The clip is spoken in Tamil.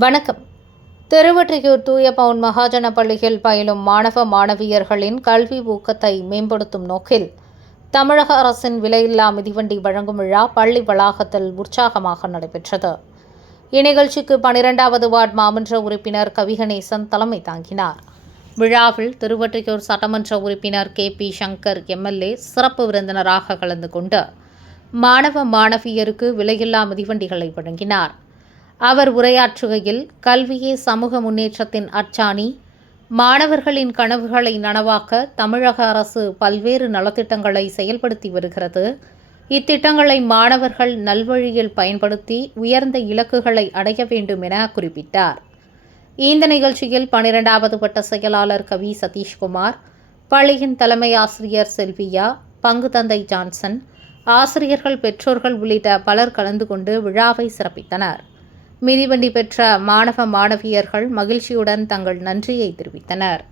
வணக்கம். திருவொற்றியூர் தூய பவுன் மகாஜன பள்ளியில் பயிலும் மாணவ மாணவியர்களின் கல்வி ஊக்கத்தை மேம்படுத்தும் நோக்கில் தமிழக அரசின் விலையில்லா மிதிவண்டி வழங்கும் விழா பள்ளி வளாகத்தில் உற்சாகமாக நடைபெற்றது. இந்நிகழ்ச்சிக்கு 12வது வார்டு மாமன்ற உறுப்பினர் கவிகணேசன் தலைமை தாங்கினார். விழாவில் திருவொற்றியூர் சட்டமன்ற உறுப்பினர் KP சங்கர் MLA சிறப்பு விருந்தினராக கலந்து கொண்டு மாணவ மாணவியருக்கு விலையில்லா மிதிவண்டிகளை வழங்கினார். அவர் உரையாற்றுகையில், கல்வியே சமூக முன்னேற்றத்தின் அச்சாணி, மாணவர்களின் கனவுகளை நனவாக்க தமிழக அரசு பல்வேறு நலத்திட்டங்களை செயல்படுத்தி வருகிறது. இத்திட்டங்களை மாணவர்கள் நல்வழியில் பயன்படுத்தி உயர்ந்த இலக்குகளை அடைய வேண்டும் என குறிப்பிட்டார். இந்த நிகழ்ச்சியில் 12வது வட்ட செயலாளர் கவி சதீஷ்குமார், பள்ளியின் தலைமை ஆசிரியர் செல்வியா, பங்கு தந்தை ஜான்சன், ஆசிரியர்கள், பெற்றோர்கள் உள்ளிட்ட பலர் கலந்து கொண்டு விழாவை சிறப்பித்தனர். மிதிவண்டி பெற்ற மாணவ மாணவியர்கள் மகிழ்ச்சியுடன் தங்கள் நன்றியை தெரிவித்தனர்.